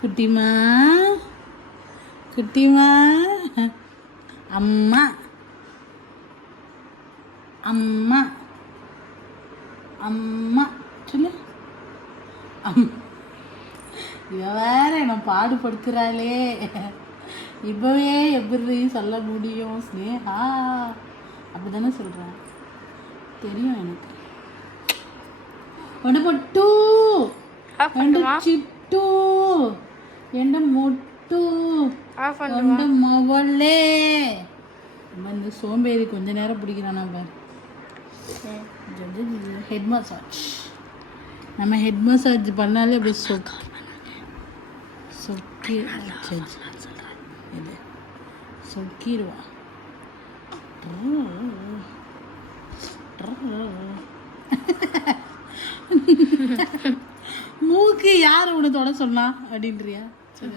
குட்டிமா குட்டிமா அம்மா அம்மா அம்மா சொல்லு. இவ வேற என்ன பாடுபடுத்துறாளே. இப்பவே எப்படி சொல்ல முடியும் ஸ்னேகா? அப்படிதானே சொல்கிறேன், தெரியும் எனக்கு. ஒன்று பொட்டு ஒன்று சிட்டு எந்த மொட்டு ஒன்று மொவல்லே. இந்த சோம்பேறி கொஞ்ச நேரம் பிடிக்கிறானா பாரு. Head massage. நம்ம ஹெட் மசாஜ் பண்ணாலே அப்படி சொக்கி இது சொக்கிடுவா. மூக்கு யார் உன்னை தொட சொன்னா அப்படின்றியா? சரி